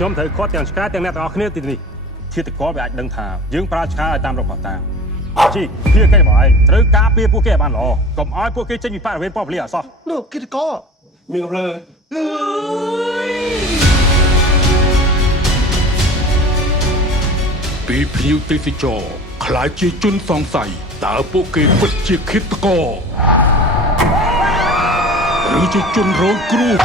ខ្ញុំត្រូវគាត់ទាំងឆ្កែទាំងអ្នកទាំងអស់គ្នាទីនេះជាតកវាអាចដឹងថាយើងប្រើឆ្កែឲ្យតាមរបស់តាមជីភៀកគេបងឯងត្រូវការពារពួកគេឲ្យបានល្អកុំឲ្យពួកគេចេញពីបរិវេណប៉ពលាអសោះលោកគិតកមានកំភ្លើពីភ្ញៀវទេសចរខ្លាចជាជនសង្ស័យតើពួកគេពិតជាឃាតករឬជាជនរងគ្រោះ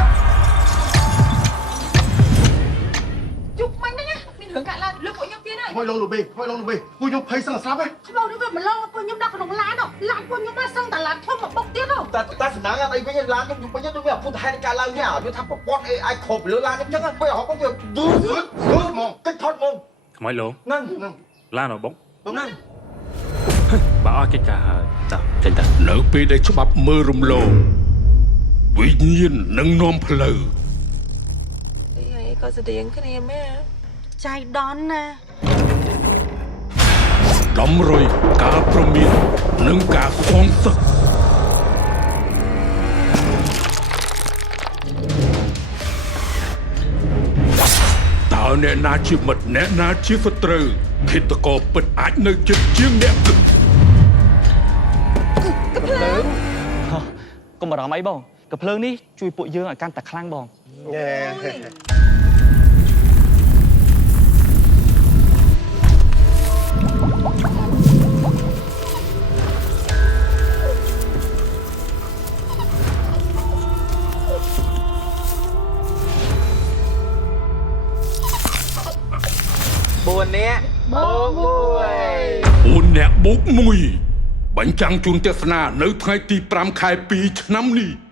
ជុកមិនហ្នឹងមានរឿងកាក់ឡើងលើពួកខ្ញុំទៀតហើយខ្មោចលងលោកបេខ្មោចលងលោកបេពួកខ្ញុំភ័យសឹងស្លាប់ហ៎ខ្មោចនេះវាម្លងពួកខ្ញុំដាក់ក្នុងឡានឡានពួកខ្ញុំមកសឹងតែឡានធំមកបុកទៀតតែសំណាងអីវិញឡានខ្ញុំវិញទៅវាពុទ្ធហេតុកាលឡើងនេះវាថាប្រព័ន្ធ AI គ្រប់លើឡានខ្ញុំចឹងពេលហោះមកវាយឺតហ្មងកិច្ចថតហ្មងខ្មោចលោកហ្នឹងឡានរបស់ហ្នឹងបើអស់កិច្ចការហើយចាចេញទៅនៅពេលដែលច្បាប់មើលរំលងវិញ្ញាណនឹងនាំផ្លូវហើយក៏ស្តៀងគ្នាមែនចៃដន្យណាដំរុយការប្រមាននិងការសងសឹកតើអ្នកណាជាមិត្តអ្នកណាជាសត្រូវឃាតករពិតអាចនៅជិតជាងអ្នកគិតកុំបារម្ភអីបងកំភ្លើងនេះជួយពួកយើងឲ្យកាន់តែខ្លាំងបង4នាក់បូក4នាក់បូក1បញ្ចាំងជូនទស្សនានៅថ្ងៃទី5 ខែ 2 ឆ្នាំនេះ